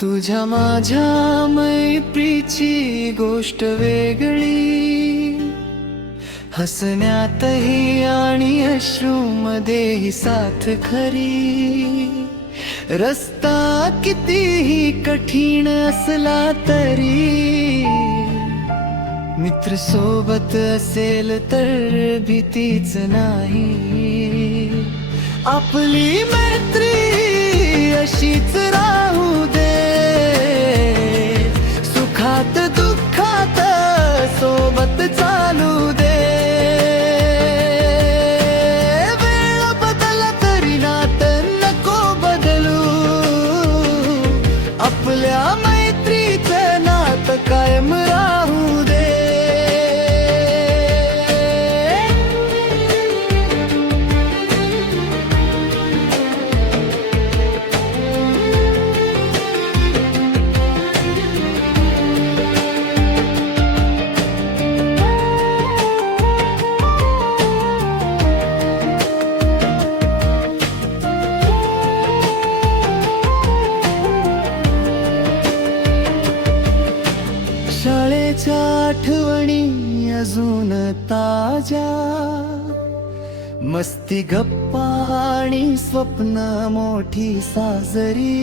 तुझ्या माझ्या मैत्रीची गोष्ट वेगळी, हसण्यातही आणि अश्रूमध्येही साथ खरी. रस्ता कितीही कठीण असला तरी, मित्र सोबत असेल तर भीतीच नाही. आपली मैत्री अशीच राहू दे, सुखात दुःखात सोबत चालू दे. वेळ बदलला तरी नातं नको बदलू, आपल्या मैत्रीचं नातं कायम राहू दे. शाळेच्या आठवणी अजून ताज्या, मस्ती गप्पा आणि स्वप्न मोठी साजरी.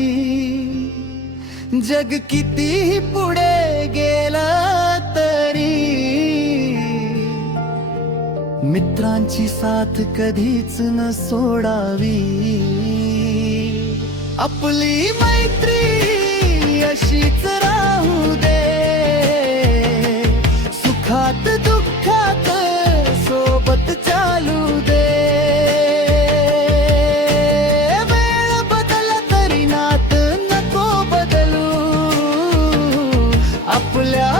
जग कितीही पुढे गेलं तरी, मित्रांची साथ कधीच न सोडावी. आपली मैत्री अशीच राहू दे, सुखात दुःखात सोबत चालू दे. वेळ बदलला तरी नातं नको बदलू, आपल्या